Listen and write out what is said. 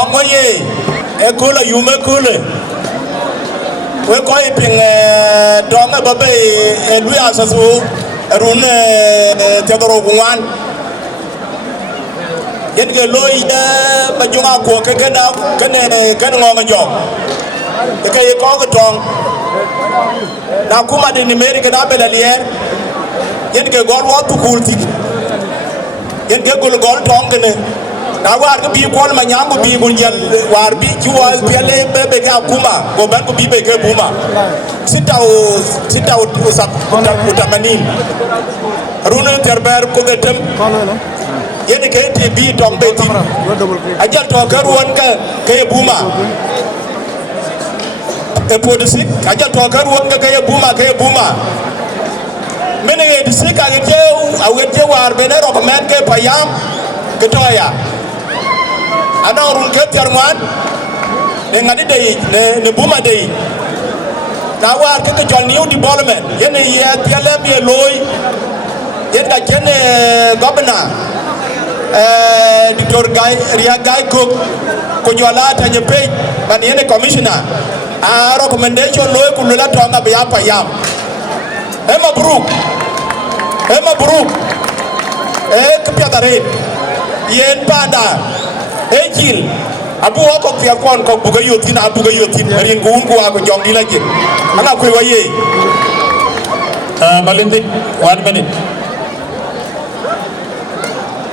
tong mo ye e kula yume kule we ko e ping tong ba be e lu asasu run teodoro gwan yen ge loy ba junga ko ke na ken ngo jo ke ye ko tong na kuma de numeric na belalier yen ge gol wo tu kulti yen ge gol tong ne na war ke bi ko ma nyam bi gun jel war bi ci wa pele be ka kuma go ban ko bi be ke buma sitaw usap utamanin runu terber ko betem yen ke ti bi tong be ti ajal to ka ruon ka ke buma e podisi ajal to ka ruon ka ke buma mene ye disi ka ke awete war be ne recommend ke payam ke toya ana run ke terman e ngadi dey ne buma dey na war ke jol new development yen ye tele bi loy yen ga kene governor Dr. Guy Ria Guy ko jola ta je page ban yen commissioner a recommendation loy ku la tonga be apa yam e mabruk ke piadare yen panda e jil abu ko pia kon ko buga yotin rin gun ko ko jongi la je ana ko waye Malindi 1 minute